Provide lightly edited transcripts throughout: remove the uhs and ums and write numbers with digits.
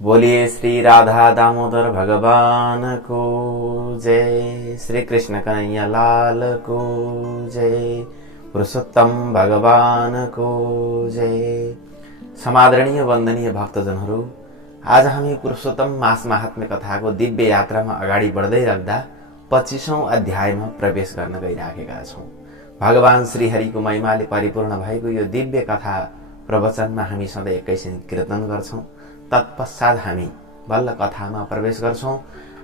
बोलिए श्री राधा दामोदर भगवान को जय। श्री कृष्ण कन्हैया लाल को जय। पुरुषोत्तम भगवान को जय। समादरणीय वन्दनीय भक्तजनहरू, आज हामी पुरुषोत्तम मास महात्म्य कथाको दिव्य यात्रामा अगाडि बढ्दै राख्दा 25औं अध्यायमा प्रवेश गर्न गइराखेका छौं। भगवान श्रीहरिको महिमाले परिपूर्ण भएको यो दिव्य कथा प्रवचनमा हामी सधैँ एकैछिन कीर्तन गर्छौं। तत्पश्चात हामी बल्ल कथामा प्रवेश गर्छौं।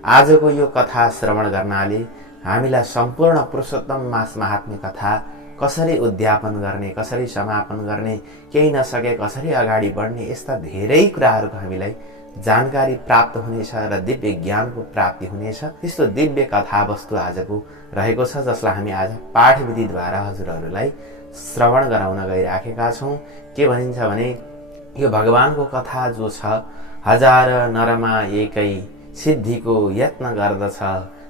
आजको यो कथा श्रवण गर्नाले हामीलाई सम्पूर्ण पुरुषोत्तम मास महात्म्य कथा कसरी उद्यापन गर्ने, कसरी समापन गर्ने, केही नसके कसरी अगाडि बढ्ने, यस्ता धेरै कुराहरूको हामीलाई जानकारी प्राप्त हुनेछ र दिव्य ज्ञानको प्राप्ति हुनेछ। त्यस्तो दिव्य कथा वस्तु आजको रहेको छ, जसलाई हामी आज पाठविधिद्वारा हजुरहरूलाई श्रवण गराउन गइराखेका छौं। के भनिन्छ भने यो भगवानको कथा जो छ, हजार नरमा एकै सिद्धिको यत्न गर्दछ,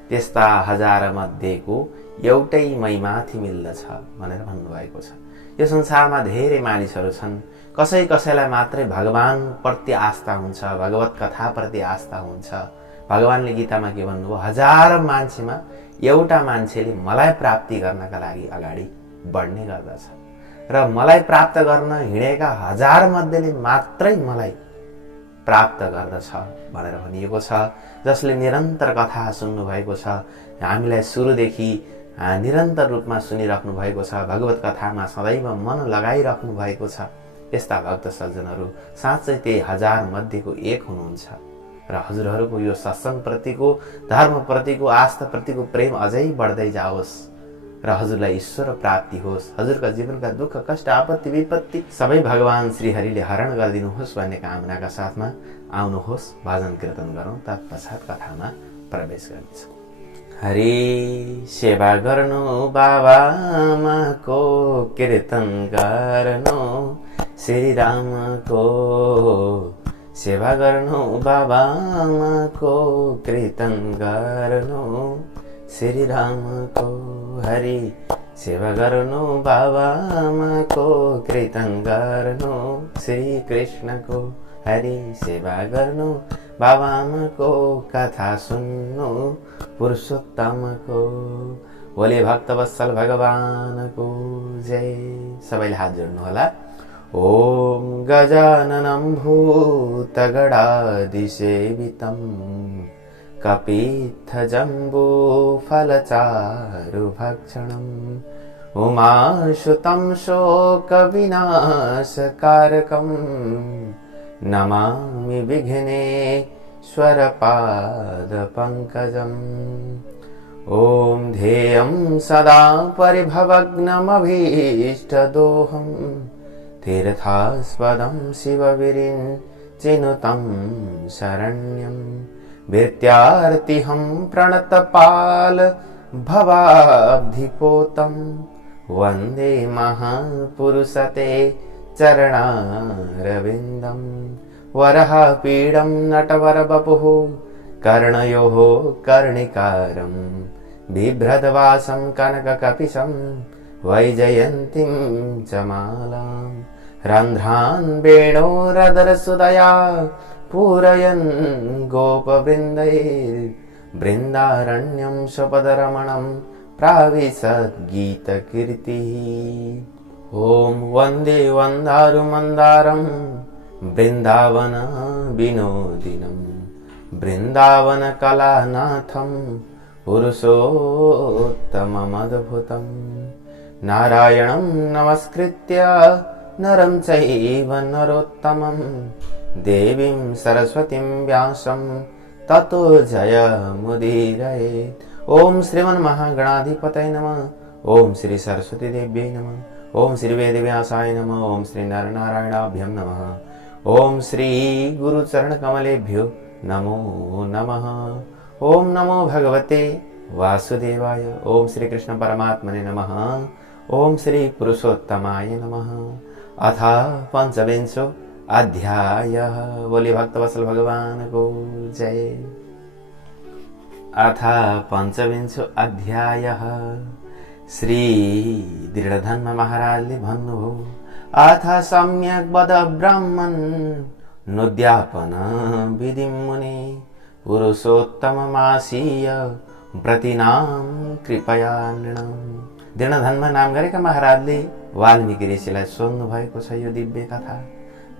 त्यस्ता हजार मध्येको एउटै मैमाथि मिल्दछ भनेर भन्नुभएको छ। यो संसारमा धेरै मानिसहरू छन्, कसै कसैलाई मात्रै भगवान प्रति आस्था हुन्छ, भगवत कथा प्रति आस्था हुन्छ। भगवानले गीतामा के भन्नुभयो, हजार मान्छेमा एउटा मान्छेले मलाई प्राप्ति गर्नका लागि अगाडि बढ्ने गर्दछ र मलाई प्राप्त गर्न हिँडेका हजार मध्येले मात्रै मलाई प्राप्त गर्दछ भनेर भनिएको छ। जसले निरन्तर कथा सुन्नु भएको छ, हामीलाई सुरुदेखि निरन्तर रूपमा सुनिराख्नु भएको छ, भगवत कथामा सदैव मन लगाइराख्नु भएको छ, यस्ता भक्त सज्जनहरू साँच्चै त्यही हजार मध्येको एक हुनुहुन्छ। र हजुरहरूको यो सत्संग प्रतिको, धर्म प्रतिको, आस्था प्रतिको प्रेम अझै बढ्दै जाओस् र हजुरलाई ईश्वर प्राप्ति होस्, हजुरका जीवनका दुःख कष्ट आपत्ति विपत्ति सबै भगवान श्रीहरिले हरण गरिदिनुहोस् भन्ने कामनाका साथमा आउनुहोस्, भजन कीर्तन गरौँ। तत्पश्चात कथामा प्रवेश गर्नेछौँ। हरि सेवा गर्नु बाबामाको, कीर्तन गर्नु श्री रामको, सेवा गर्नु बाबामाको, कीर्तन गर्नु श्री रामको। हरि सेवा गर्नु बाबामाको, कीर्तन गर्नु श्री कृष्णको। हरि सेवा गर्नु बाबामाको, कथा सुन्नु पुरुषोत्तमको। बोले भक्तवत्सल भगवानको जय। सबैले हात जोड्नु होला। ओम गजाननं भूतगणाधिसेवितं, कपित्थजम्बूफलचारुभक्षणम्, उमासुतं शोकविनाशकारकं, नमामि विघ्नेश्वरपादपङ्कजम्। ॐ ध्येयं सदा परिभवग्नमभीष्टदोहं, तीर्थास्पदं शिवविरिञ्चिनुतं शरण्यं, भृत्यार्तिहं प्रणतपाल भवाब्धिपोतं, वन्दे महापुरुषते चरणारविन्दं। वरहपीडं नटवरवपुः, कर्णयोः कर्णिकारं, बिभ्रद्वासं कनककपिशं, वैजयन्तीं च मालां, रन्ध्रान् वेणोरदरसुदया पूरयन् गोपवृन्दैर्बृन्दारण्यं स्वपदरमणं प्राविशद्गीतकीर्तिः। ॐ वन्दे वन्दारुमन्दारं, बृन्दावन विनोदिनं, बृन्दावनकलानाथं, पुरुषोत्तममद्भुतं। नारायणं नमस्कृत्य नरं चैव नरोत्तमं, देवीं सरस्वतीं व्यासं ततो जयमुदीरयेत्। ओम श्रीमन्महागणाधिपतये नमः। ओम श्री सरस्वती देव्यै नमः। ओम श्री वेदव्यासाय नमः। ओम श्री नरनारायणाभ्यं नमः। ओम श्री गुरुचरणकमलेभ्यो नमो नमः। ओम नमो भगवते वासुदेवाय। ओम श्री कृष्ण परमात्मने नमः। ओम श्री पुरुषोत्तमाय नमः। अथ पंचविंशो अध्यायः। बोले भक्तवत्सल भगवान को जय। अथ पंचविंशो अध्यायः। श्री दृढधर्म महाराजले भन्नुभयो, अथ सम्यक वद ब्राह्मण नोद्यापन विधिं मुने पुरुषोत्तममासीय प्रतिनाम कृपया नृणम्। दीर्णधनमा नाम गरेका महाराजले वाल्मीकि ऋषिलाई सोध्नु भएको छ यो दिव्य कथा।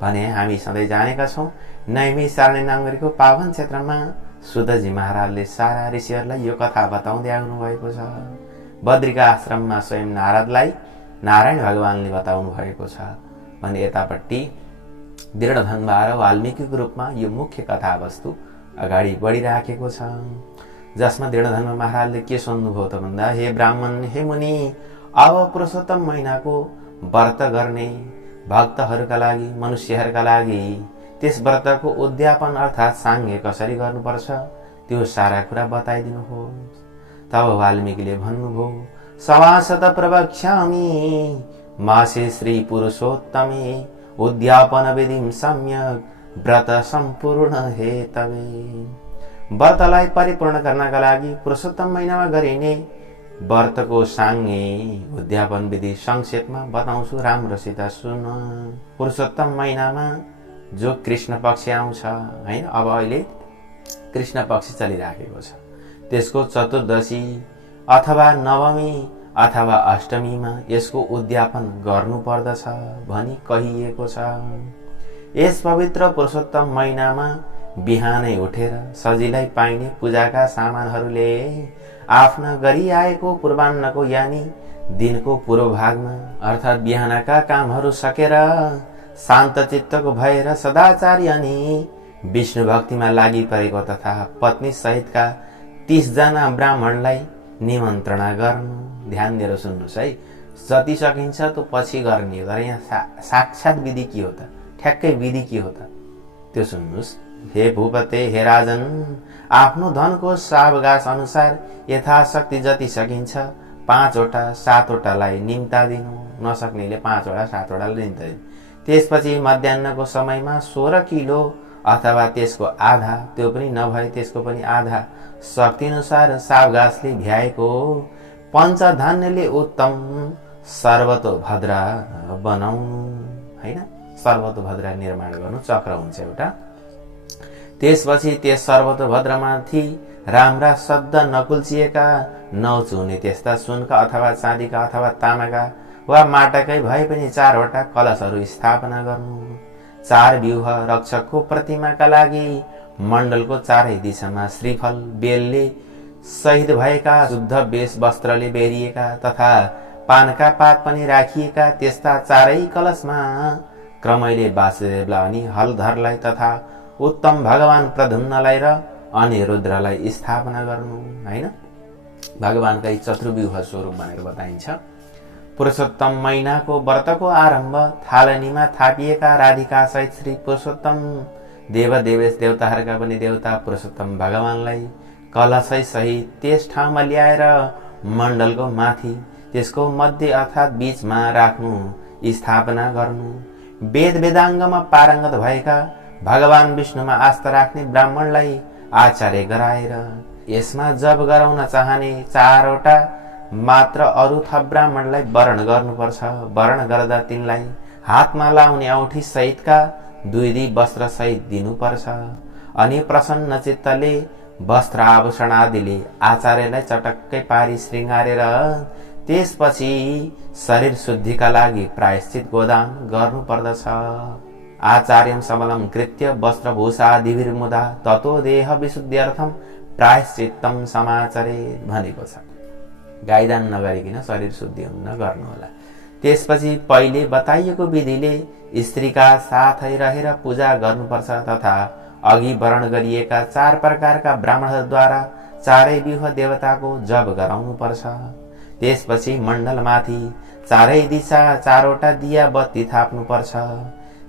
भने हामी सधैँ जानेका छौँ नैमिषारण्य नाम गरेको पावन क्षेत्रमा सुतजी महाराजले सारा ऋषिहरूलाई यो कथा बताउँदै आउनु भएको छ। बद्रिका आश्रममा स्वयं नारदलाई नारायण भगवानले बताउनु भएको छ भने यतापट्टि दीर्णधन्वा र वाल्मीकिको रूपमा यो मुख्य कथा वस्तु अगाडि बढिराखेको छ। जसमा दीर्णधन्वा महाराजले के सोध्नुभयो त भन्दा, हे ब्राह्मण, हे मुनि, अब पुरुषोत्तम महिनाको व्रत गर्ने भक्तहरूका लागि, मनुष्यहरूका लागि त्यस व्रतको उद्यापन अर्थात् साङ्गे कसरी गर्नुपर्छ त्यो सारा कुरा बताइदिनुहोस्। तब वाल्मीकिले भन्नुभयो, सवासत प्रवक्ष्यामि मासे श्री पुरुषोत्तमे उद्यापन विधिं सम्यक व्रत सम्पूर्ण हेतवे। व्रतलाई परिपूर्ण गर्नका लागि पुरुषोत्तम महिनामा गरिने व्रतको साङ्गे उद्यापन विधि संक्षेपमा बताउँछु, राम्रोसित सुन। पुरुषोत्तम महिनामा जो कृष्ण पक्ष आउँछ हैन, अब अहिले कृष्ण पक्ष चलिराखेको छ, त्यसको चतुर्दशी अथवा नवमी अथवा अष्टमीमा यसको उद्यापन गर्नुपर्दछ भनी कहिएको छ। यस पवित्र पुरुषोत्तम महिनामा बिहानै उठेर सजिलै पाइने पूजाका सामानहरूले आफ्ना गरिआएको पूर्वान्नको यानि दिनको पूर्व भागमा अर्थात् बिहानका कामहरू सकेर शान्त चित्तको भएर सदाचारी अनि विष्णु भक्तिमा लागि परेको तथा पत्नी सहितका 30 जना ब्राह्मणलाई निमन्त्रणा गर्नु। ध्यान दिएर सुन्नुहोस् है, जति सकिन्छ त्यो पछि गर्ने हो, तर यहाँ साक्षात विधि के हो त, ठ्याक्कै विधि के हो त त्यो सुन्नुहोस्। हे भूपते, हे राजन, आफ्नो धनको सावगास अनुसार यथाशक्ति जति सकिन्छ 5 वटा 7 वटालाई निम्ता दिनु, नसक्नेले 5 वटा 7 वटालाई निम्ता दिनु। त्यसपछि मध्याह्नको समयमा 16 किलो अथवा त्यसको आधा, त्यो पनि नभए त्यसको पनि आधा शक्ति अनुसार सावगासले भ्याएको पञ्चधान्यले उत्तम सर्वतोभद्रा बनाउनु हैन, सर्वतोभद्रा निर्माण गर्नु, चक्र हुन्छ एउटा। त्यसपछि त्यस सर्वतोभद्रमाथि राम्रा शब्द नकुल्चिएका नौचुने त्यस्ता सुनका अथवा चाँदीका अथवा तामाका वा माटाकै भए पनि 4 वटा कलशहरू स्थापना गर्नु। 4 व्यूह रक्षकको प्रतिमाका लागि मण्डलको चारै दिशामा श्रीफल बेलले शहीद भएका शुद्ध वेश वस्त्रले बेरिएका तथा पानका पात पनि राखिएका त्यस्ता 4 कलशमा क्रमैले वासुदेवलाई अनि हलधरलाई तथा उत्तम भगवान प्रद्युम्नलाई र अनिरुद्धलाई स्थापना गर्नु हैन। भगवानकै चतुर्व्यूह स्वरूप भनेर बताइन्छ। पुरुषोत्तम महिनाको व्रतको आरम्भ थालनीमा थापिएका राधिका सहित श्री पुरुषोत्तम देवदेवेश देवताहरूका पनि देवता पुरुषोत्तम भगवानलाई कलशै सहित त्यस ठाउँमा ल्याएर मण्डलको माथि त्यसको मध्य अर्थात् बीचमा राख्नु, स्थापना गर्नु। वेद वेदाङ्गमा पारङ्गत भएका भगवान विष्णुमा आस्था राख्ने ब्राह्मणलाई आचार्य गराएर यसमा जप गराउन चाहने 4 वटा मात्र अरू थप ब्राह्मणलाई वर्ण गर्नुपर्छ। वर्ण गर्दा तिनलाई हातमा लाउने औठी सहितका 2 वस्त्र सहित दिनुपर्छ। अनि प्रसन्न चित्तले वस्त्र आभूषण आदिले आचार्यलाई चटक्कै पारी श्रृङ्गारेर त्यसपछि शरीर शुद्धिका लागि प्रायश्चित गोदान गर्नुपर्दछ। आचार्यं सबलं कृत्य वस्त्रभूषादिभिर्मुदा ततो देह विशुद्ध्यर्थम प्रायश्चित्तं समाचरेत् भनेको छ। गाईदान नगरिकन शरीर शुद्धि हुन गर्नु होला। त्यसपछि पहिले बताइएको विधिले स्त्रीका साथै रहेर पूजा गर्नुपर्छ तथा अघि वर्ण गरिएका 4 प्रकारका ब्राह्मणहरूद्वारा 4 व्यूह देवताको जप गराउनुपर्छ। त्यसपछि मण्डलमाथि 4 दिशा 4 वटा दिया बत्ती थाप्नुपर्छ।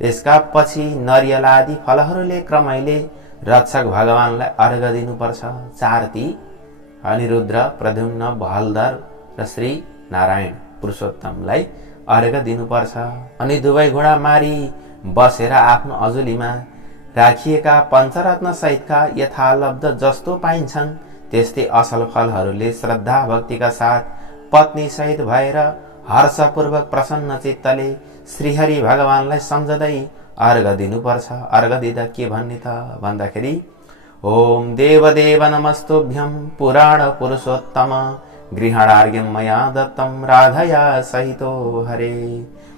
यसका पछि नरियल आदि फलहरूले क्रमैले रक्षक भगवानलाई अर्घ दिनुपर्छ। 4 ती अनिरुद्ध, प्रद्युम्न, बहलधर र श्री नारायण पुरुषोत्तमलाई अर्घ दिनुपर्छ। अनि दुवै घोडा मारी बसेर आफ्नो अजुलीमा राखिएका पञ्चरत्न सहितका यथालब्ध जस्तो पाइन्छन् त्यस्तै असल फलहरूले श्रद्धा भक्तिका साथ पत्नी सहित भएर हर्षपूर्वक प्रसन्न चित्तले श्रीहरि भगवानलाई सम्झदै अर्घ दिनुपर्छ। अर्घ दिँदा के भन्ने त भन्दाखेरि ओम देवदेव नमस्तुभ्यं पुराण पुरुषोत्तम गृहणार्घ्यं मया दत्तं राधया सहितो हरे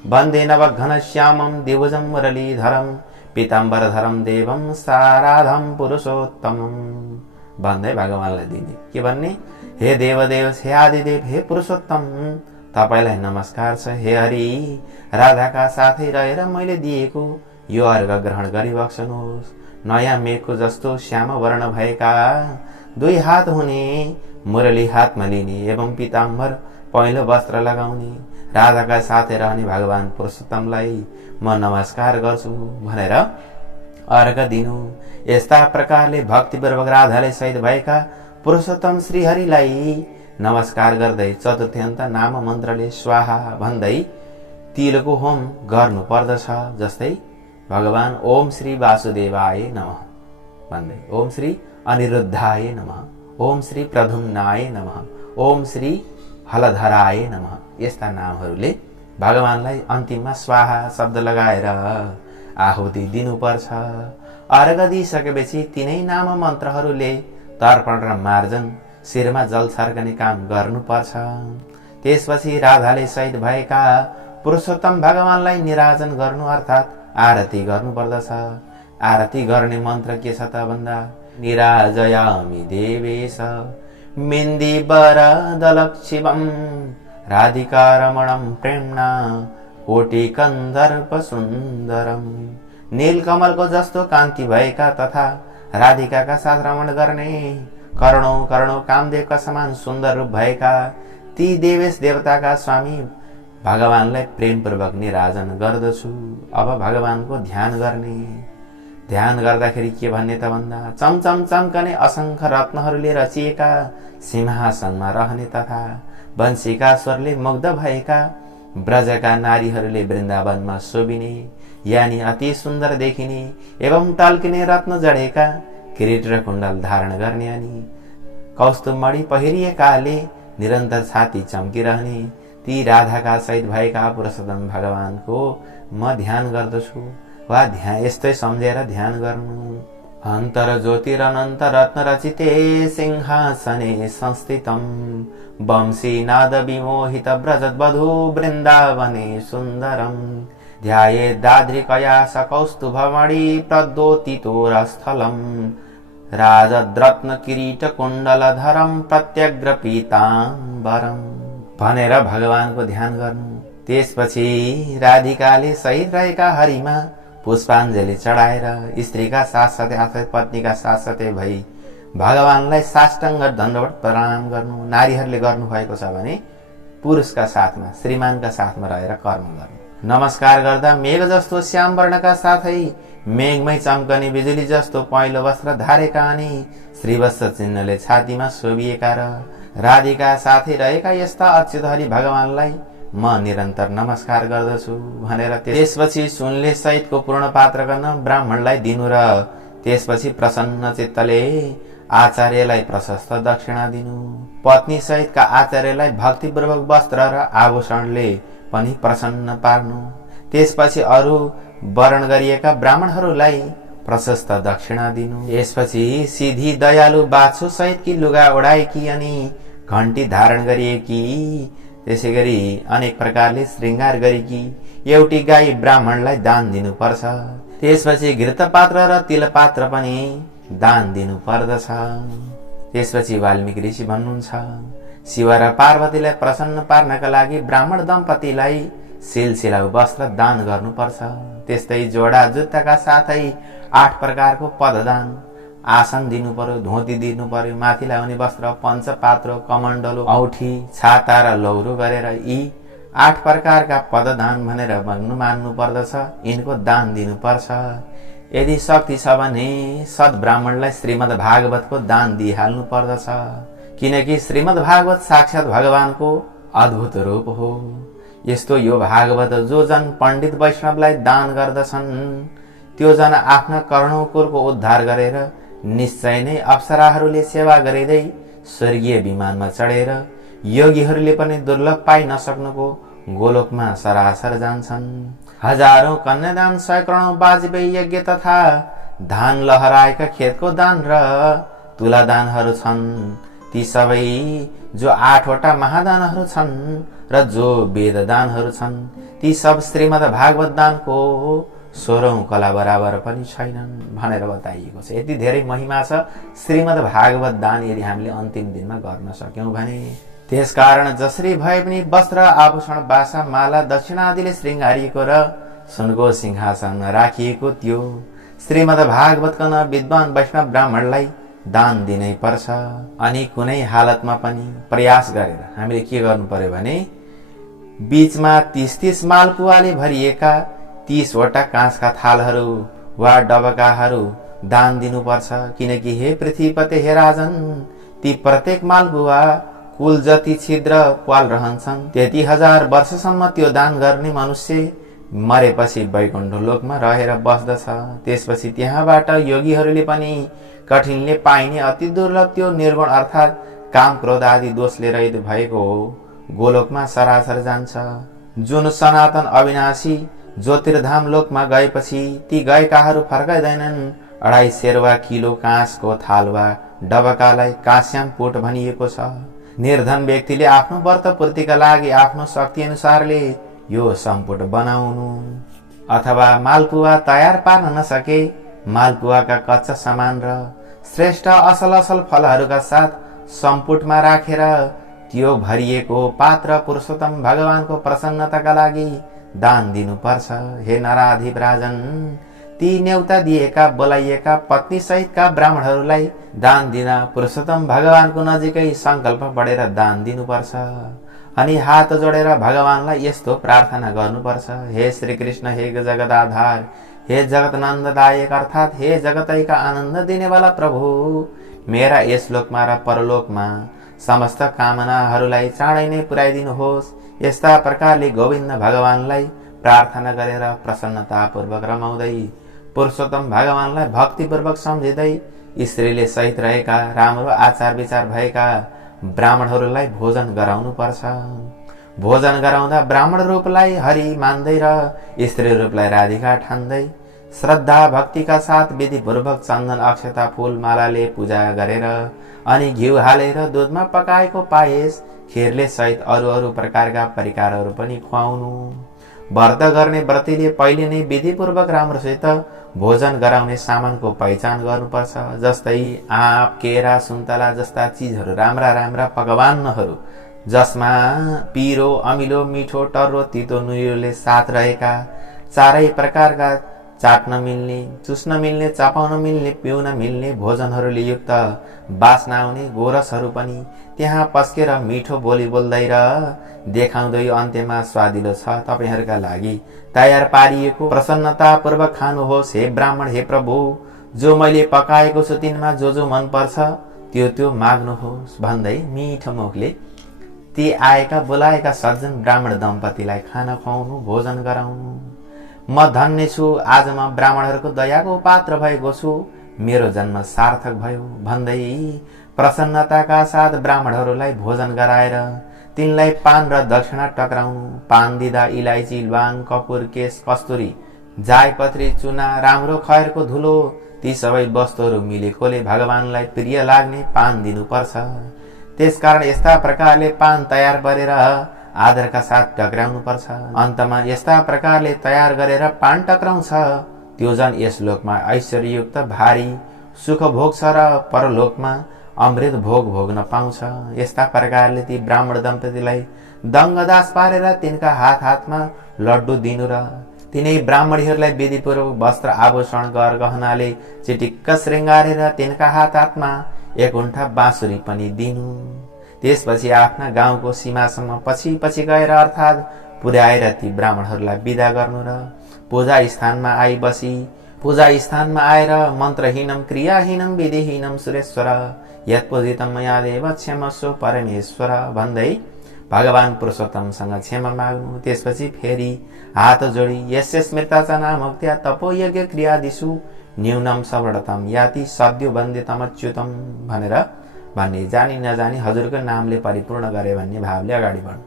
वन्दे नवघनश्यामं द्विभुजं मुरलीधरं पीताम्बरधरं देवं साराधं पुरुषोत्तमं भन्दै भगवानलाई दिने। के भन्ने? हे देवदेव, हे आदिदेव, हे पुरुषोत्तम, तपाईलाई नमस्कार छ। हे हरि, राधाका साथै रहेर मैले दिएको यो अर्घ ग्रहण गरिबक्सनुहोस्। नयाँ मेघको जस्तो श्याम वर्ण भएका 2 हात हुने मुरली हातमा लिने एवं पीताम्बर पहेँलो वस्त्र लगाउने राधाका साथै रहने भगवान पुरुषोत्तमलाई म नमस्कार गर्छु भनेर अर्घ दिनु। यस्ता प्रकारले भक्तिपूर्वक राधाले सहित भएका पुरुषोत्तम श्रीहरिलाई नमस्कार गर्दै चतुर्थ्यन्त नाम मन्त्रले स्वाहा भन्दै तिलको होम गर्नु पर्दछ। जस्तै भगवान ओम श्री वासुदेवाय नमः भन्दै, ओम श्री अनिरुद्धाय नमः, ओम श्री प्रद्युम्नाय नमः, ओम श्री हलधराय नमः, यस्ता नामहरूले भगवानलाई अन्तिममा स्वाहा शब्द लगाएर आहुति दिनुपर्छ। अर्घ दिइसकेपछि तिनै नाम मन्त्रहरूले तर्पण र मार्जन शिरमा जल छर्कने काम गर्नुपर्छ। त्यसपछि राधाले सहित भएका पुरुषोत्तम भगवानलाई निराजन गर्नु अर्थात् आरती गर्नु पर्दछ। आरती गर्ने मन्त्र के छ त भन्दा निराजयामि देवेश मिन्दिवरदलक्षिवं राधिका रमणं प्रेम्णा कोटि कन्दर्प सुन्दरम। नीलकमलको जस्तो कान्ति भएका तथा राधिकाका साथ रमण गर्ने करोडौं करोडौं कामदेवका समान सुन्दर रूप भएका ती देवेश देवताका स्वामी भगवानलाई प्रेमपूर्वक निराजन गर्दछु। अब भगवानको ध्यान गर्ने। ध्यान गर्दाखेरि के भन्ने त भन्दा चमचम चम्कने असंख्य रत्नहरूले रचिएका सिंहासनमा रहने तथा वंशिका स्वरले मुग्ध भएका ब्रजका नारीहरूले वृन्दावनमा शोभिने यानी अति सुन्दर देखिने एवं टल्किने रत्न जडेका किरीट र कुण्डल धारण गर्ने अनि कौस्तुभमणि पहिरिएकाले निरन्तर छाती चम्किरहने ती राधाका सहित भएका पुरुषोत्तम भगवानको म ध्यान गर्दछु वा यस्तै सम्झेर ध्यान गर्नु। अन्तर ज्योतिरनन्त रत्न रचिते सिंहासने संस्थितं वंशी नाद विमोहित व्रजद्वधू वृन्दावने सुन्दरं ध्यायेत् दाद्रिकया सकौस्तुभमणि प्रद्योतितोरस्थलं राजद्रत्न किरीट कुण्डलधरं प्रत्यग्र पीताम्बरम भनेर भगवानको ध्यान गर्नु। त्यसपछि राधिकाले सहित रहेका हरिमा पुष्पाञ्जली चढाएर स्त्रीका साथसाथै अर्थात् पत्नीका साथसाथै भई भगवानलाई साष्टाङ्ग दण्डवत प्रणाम गर्नु। नारीहरूले गर्नु भएको छ भने पुरुषका साथमा श्रीमानका साथमा रहेर कर्म गर्नु। नमस्कार गर्दा मेघ जस्तो श्याम वर्णका साथै मेघमै चम्कने बिजुली जस्तो पहेँलो वस्त्र धारेका अनि श्रीवत्स चिन्हले छातीमा शोभिएका र राधिका साथै रहेका यस्ता अच्युत हरि भगवानलाई म निरन्तर नमस्कार गर्दछु भनेर त्यसपछि सुनले सहितको पूर्ण पात्र गर्न ब्राह्मणलाई दिनु र त्यसपछि प्रसन्न चित्तले आचार्यलाई प्रशस्त दक्षिणा दिनु। पत्नी सहितका आचार्यलाई भक्तिपूर्वक वस्त्र र आभूषणले पनि प्रसन्न पार्नु। त्यसपछि अरू वरण गरिएका ब्राह्मणहरूलाई प्रशस्त दक्षिणा दिनु। यसपछि सिधी दयालु बाछु सहितकी लुगा ओढाएकी अनि घण्टी धारण गरिएकी त्यसै गरी अनेक प्रकारले श्रृंगार गरेकी एउटी गाई ब्राह्मणलाई दान दिनुपर्छ। त्यसपछि घृतपात्र र तिलपात्र पनि दान दिनु पर्दछ। त्यसपछि वाल्मीकि ऋषि भन्नुहुन्छ शिव र पार्वतीलाई प्रसन्न पार्नका लागि ब्राह्मण दम्पतिलाई सिलसिला वस्त्र दान गर्नुपर्छ। त्यस्तै जोडा जुत्ताका साथै 8 प्रकारको पददान, आसन दिनु पर्यो, धोती दिनु पर्यो, माथि लगाउने वस्त्र, पञ्चपात्र, कमण्डलो, औठी, छाता र लौरो गरेर यी 8 प्रकारका पददान भनेर मान्नु पर्दछ। यिनको दान दिनुपर्छ। यदि शक्ति छ भने सद् ब्राह्मणलाई श्रीमद् भागवतको दान दिइहाल्नु पर्दछ, किनकि श्रीमद् भागवत साक्षात् भगवानको अद्भुत रूप हो। यस्तो यो भागवत जो जन पण्डित वैष्णवलाई दान गर्दछन् त्यो जन आफ्ना करोडौं कुलको उद्धार गरेर निश्चय नै अप्सराहरूले सेवा गरिँदै स्वर्गीय विमानमा चढेर योगीहरूले पनि दुर्लभ पाइ नसक्नुको गोलोकमा सरासर जान्छन्। हजारौं कन्यादान, सैकडौं वाजपेयी यज्ञ तथा धान लहराएका खेतको दान र तुलादानहरू छन्। ती सबै जो 8वटा महादानहरू छन् र जो वेददानहरू छन्, ती सब श्रीमद् भागवत दानको 16औं कला बराबर पनि छैनन् भनेर बताइएको छ। यति धेरै महिमा छ श्रीमद् भागवत दान यदि हामीले अन्तिम दिनमा गर्न सक्यौं भने। त्यसकारण जसरी भए पनि वस्त्र, आभूषण, बासा, माला, दक्षिणा आदिले श्रृङ्गारिएको र सुनको सिंहासन राखिएको त्यो श्रीमद् भागवतका विद्वान वैष्णव ब्राह्मणलाई दान दिनै पर्छ। अनि कुनै हालतमा पनि प्रयास गरेर हामीले के गर्नु पर्यो भने बीचमा 30-30 मालपुवाले भरिएका 30वटा काँचका थालहरू वा डबकाहरू दान दिनुपर्छ। किनकि हे पृथ्वीपति, हे राजन, ती प्रत्येक मालपुवा कुल जति छिद्र पाल रहन्छन् त्यति 1000 वर्षसम्म त्यो दान गर्ने मनुष्य मरेपछि वैकुण्ठ लोकमा रहेर बस्दछ। त्यसपछि त्यहाँबाट योगीहरूले पनि कठिनले पाइने अति दुर्लभ त्यो निर्गुण अर्थात् काम, क्रोध आदि दोषले रहित भएको गोलोकमा सरासर जान्छ। जुन सनातन अविनाशी ज्योतिर्धाम लोकमा गएपछि ती गएकाहरू फर्काइँदैनन्। 2.5 सेरवा किलो काँसको थाल वा डबकालाई काश्याम पुट भनिएको छ। निर्धन व्यक्तिले आफ्नो व्रत पूर्तिका लागि आफ्नो शक्ति अनुसारले यो सम्पुट बनाउनु अथवा मालपुवा तयार पार्न नसके मालपुवाका कच्चा सामान र श्रेष्ठ असल असल फलहरूका साथ सम्पुटमा राखेर त्यो भरिएको पात्र पुरुषोत्तम भगवानको प्रसन्नताका लागि दान दिनुपर्छ। हे नराधिप राजन, ती न्यौता दिएका बोलाइएका पत्नी सहितका ब्राह्मणहरूलाई दान दिँदा पुरुषोत्तम भगवानको नजिकै संकल्प बढेर दान दिनुपर्छ। अनि हात जोडेर भगवानलाई यस्तो प्रार्थना गर्नुपर्छ। हे श्री कृष्ण, हे जगत आधार, हे जगत नन्ददायक अर्थात् हे जगतैका आनन्द दिनेवाला प्रभु, मेरा यस लोकमा र परलोकमा समस्त कामनाहरूलाई चाँडै नै पुर्याइदिनुहोस्। यस्ता प्रकारले गोविन्द भगवानलाई प्रार्थना गरेर प्रसन्नतापूर्वक रमाउँदै पुरुषोत्तम भगवानलाई भक्तिपूर्वक सम्झिँदै स्त्रीले सहित रहेका राम्रो आचार विचार भएका ब्राह्मणहरूलाई भोजन गराउनु पर्छ। भोजन गराउँदा ब्राह्मण रूपलाई हरि मान्दै र स्त्री रूपलाई राधिका ठान्दै श्रद्धा भक्तिका साथ विधिपूर्वक चन्दन, अक्षता, फूल, मालाले पूजा गरेर अनि घिउ हालेर दुधमा पकाएको पायस, खिरले सहित अरू प्रकारका परिकारहरू पनि खुवाउनु। व्रत गर्ने व्रतीले पहिले नै विधिपूर्वक राम्रोसित भोजन गराउने सामानको पहिचान गर्नुपर्छ। जस्तै आँप, केरा, सुन्तला जस्ता चिजहरू राम्रा राम्रा पकवानहरू जसमा पिरो, अमिलो, मिठो, टर्रो, तितो, नुइरोले साथ रहेका चारै प्रकारका चाट्न मिल्ने, चुस्न मिल्ने, चपाउन मिल्ने, पिउन मिल्ने भोजनहरूले युक्त बास्ना आउने गोरसहरू पनि त्यहाँ पस्केर मिठो बोली बोल्दै र देखाउँदै अन्त्यमा स्वादिलो छ तपाईहरूका लागि तयार पारिएको प्रसन्नतापूर्वक खानुहोस्। हे ब्राह्मण, हे प्रभु, जो मैले पकाएको छु तिनमा जो मन पर्छ त्यो माग्नुहोस् भन्दै मिठो मुखले ती आएका बोलाएका सज्जन ब्राह्मण दम्पतिलाई खाना खुवाउनु, भोजन गराउनु। म धन्य छु, आज म ब्राह्मणहरूको दयाको पात्र भएको छु, मेरो जन्म सार्थक भयो भन्दै प्रसन्नताका साथ ब्राह्मणहरूलाई भोजन गराएर तिनलाई पान र दक्षिणा टक्राउनु। पान दिँदा इलायची, ल्वाङ, कपुर, केश, कस्तुरी, जायपत्री, चुना, राम्रो खयरको धुलो ती सबै वस्तुहरू मिलेकोले भगवानलाई प्रिय लाग्ने पान दिनुपर्छ। त्यसकारण यस्ता प्रकारले पान तयार गरेर आदरका साथ टक्राउनु पर्छ। अन्तमा यस्ता प्रकारले तयार गरेर पान टक्राउँछ त्यो जन यस लोकमा ऐश्वर्ययुक्त भारी सुख भोग्छ र परलोकमा अमृत भोग भोग्न पाउँछ। यस्ता प्रकारले ती ब्राह्मण दम्पतिलाई दङ्गदास पारेर तिनका हात हातमा लड्डु दिनु र तिनै ब्राह्मणीहरूलाई विधिपूर्वक वस्त्र, आभूषण, गहनाले चिटिक्क श्रृङ्गारेर तिनका हात हातमा 1 गुण्ठा बाँसुरी पनि दिनु। त्यसपछि आफ्ना गाउँको सीमासम्म पछि पछि गएर अर्थात् पुर्याएर ती ब्राह्मणहरूलाई विदा गर्नु र पूजा स्थानमा आएर मन्त्रहीनम, क्रियाहीनम, विधिहीनम सुरेश्वर यत्पूजितम मया देव क्षमस्व परमेश्वर भन्दै भगवान पुरुषोत्तमसँग क्षमा माग्नु। त्यसपछि फेरि हात जोडी यस्य स्मृता नामोक्त्या तपो यज्ञ क्रियादिषु न्यूनम सवर्णतम याति सद्यो वन्दितमच्युतम भनेर भन्ने जानी नजानी हजुरको नामले परिपूर्ण गरे भन्ने भावले अगाडि बढ्नु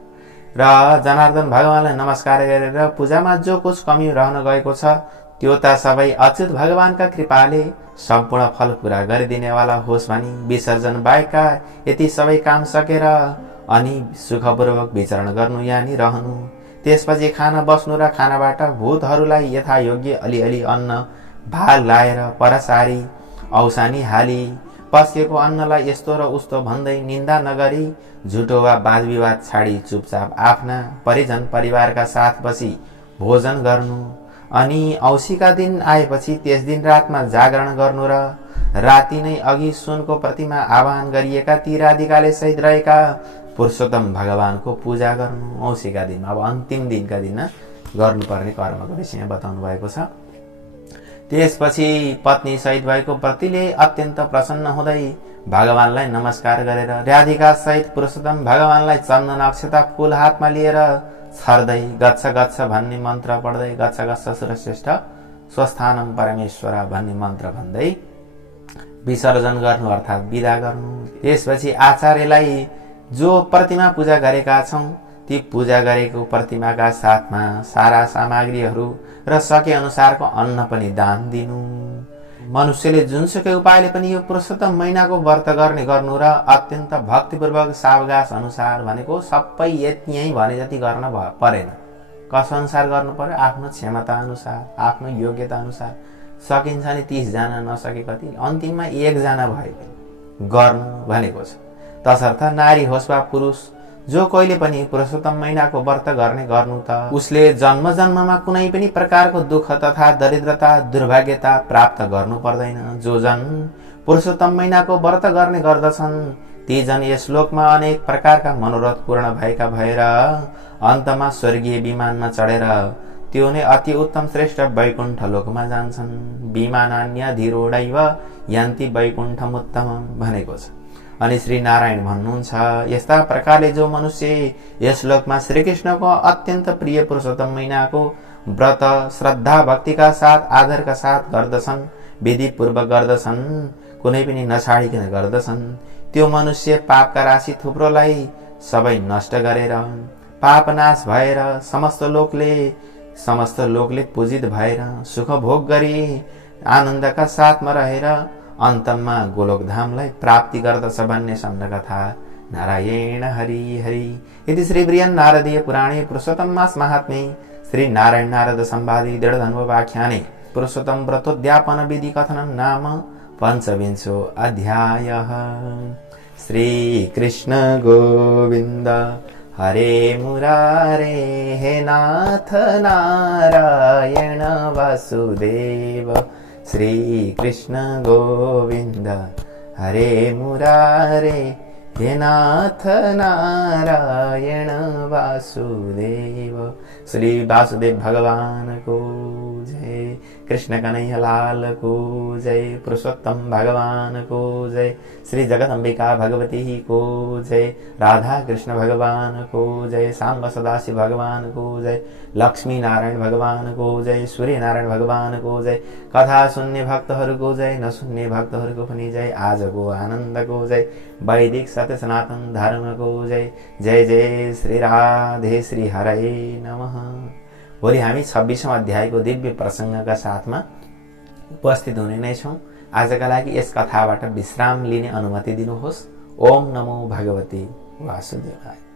र जनार्दन भगवानलाई नमस्कार गरेर पूजामा जो कुछ कमी रहन गएको छ त्यो त सबै अच्युत भगवानका कृपाले सम्पूर्ण फल पूरा गरिदिनेवाला होस् भनी विसर्जन बाहेकका यति सबै काम सकेर अनि सुखपूर्वक विचरण गर्नु यानी रहनु। त्यसपछि खाना बस्नु र खानाबाट भूतहरूलाई यथायोग्य अलिअलि अन्न भाग लाएर परसारी औसानी हाली पस्केको अन्नलाई यस्तो र उस्तो भन्दै निन्दा नगरी झुटो वा वाद विवाद छाडी चुपचाप आफ्ना परिजन परिवारका साथ बसी भोजन गर्नु। अनि औँसीका दिन आएपछि त्यस दिन रातमा जागरण गर्नु र राति नै अघि सुनको प्रतिमा आह्वान गरिएका तीरादिकाले सहित रहेका पुरुषोत्तम भगवानको पूजा गर्नु। औँसीका दिनमा अब अन्तिम दिनका दिन गर्नुपर्ने कर्मको विषय बताउनु भएको छ। त्यसपछि पत्नी सहित भएको पतिले अत्यन्त प्रसन्न हुँदै भगवानलाई नमस्कार गरेर राधिका सहित पुरुषोत्तम भगवानलाई चन्दन अक्षता फूल हातमा लिएर छर्दै गच्छ गच्छ भन्ने मन्त्र पढ्दै गच्छ गच्छ सुरश्रेष्ठ स्वस्थानम परमेश्वर भन्ने मन्त्र भन्दै विसर्जन गर्नु अर्थात् विदा गर्नु। त्यसपछि आचार्यलाई जो प्रतिमा पूजा गरेका छौं ती पूजा गरेको प्रतिमाका साथमा सारा सामग्रीहरू र सके अनुसारको अन्न पनि दान दिनु। मनुष्यले जुनसुकै उपायले पनि यो पुरुषोत्तम महिनाको व्रत गर्नु र अत्यन्त भक्तिपूर्वक सावकाश अनुसार भनेको सबै यही भने जति गर्न परेन। कस अनुसार गर्नु पर्यो? आफ्नो क्षमता अनुसार, आफ्नो योग्यता अनुसार। सकिन्छ नि 30 जना, नसके कति अन्तिममा 1 जना भए पनि गर्नु भनेको छ। तसर्थ नारी होस् वा पुरुष जो कोहीले पनि पुरुषोत्तम महिनाको व्रत गर्नु त उसले जन्म जन्ममा कुनै पनि प्रकारको दुःख तथा दरिद्रता दुर्भाग्यता प्राप्त गर्नु पर्दैन। जो जन पुरुषोत्तम महिनाको व्रत गर्ने गर्दछन् ती जन यस लोकमा अनेक प्रकारका मनोरथ पूर्ण भएका भएर अन्तमा स्वर्गीय विमानमा चढेर त्यो नै अति उत्तम श्रेष्ठ वैकुण्ठ लोकमा जान्छन्। विमानान्य धीरोडैव यान्ति वैकुण्ठमुत्तमम् भनेको छ। अनि श्री नारायण भन्नुहुन्छ यस्ता प्रकारले जो मनुष्य यस लोकमा श्रीकृष्णको अत्यन्त प्रिय पुरुषोत्तम महिनाको व्रत श्रद्धा भक्तिका साथ आदरका साथ गर्दछन्, विधि पूर्वक गर्दछन्, कुनै पनि नछाडिकन गर्दछन्, त्यो मनुष्य पापका राशि थुप्रोलाई सबै नष्ट गरेर पापनाश भएर समस्त लोकले पूजित भएर सुख भोग गरी आनन्दका साथमा रहेर अन्तमा गोलोक धामलाई प्राप्ति गर्दछ भन्ने सम्यकथा। नारायण हरि हरि। इति श्री बृहन् नारदीय पुराणे पुरुषोत्तम मास महात्म्ये श्री नारायण नारद संवादे दृढधन्ववाख्याने पुरुषोत्तम व्रतोद्यापन विधि कथनं नाम 25 अध्यायः। श्री कृष्ण गोविन्द हरे मुरारे हे नाथ नारायण वासुदेव। श्री कृष्ण गोविन्द हरे मुरारे हे नाथ नारायण वासुदेव। श्री वासुदेव भगवान को जय। कृष्ण कन्हैया लाल को जय। पुरुषोत्तम भगवान को जय। श्री जगदम्बिका भगवती को जय। राधा कृष्ण भगवान को जय। सांब सदाशिव भगवान को जय। लक्ष्मी नारायण भगवान को जय। सूर्य नारायण भगवान को जय। कथा सुन्ने भक्तहरूको जय, नसुन्ने भक्तहरूको पनि जय। आजको आनन्दको जय। वैदिक सत्य सनातन धर्मको जय। जय जय श्री राधे श्री हरे नमः। भोलि हामी 26औं अध्यायको दिव्य प्रसङ्गका साथमा उपस्थित हुने नै छौं। आजका लागि यस कथाबाट विश्राम लिने अनुमति दिनुहोस्। ओम नमो भगवते वासुदेवाय।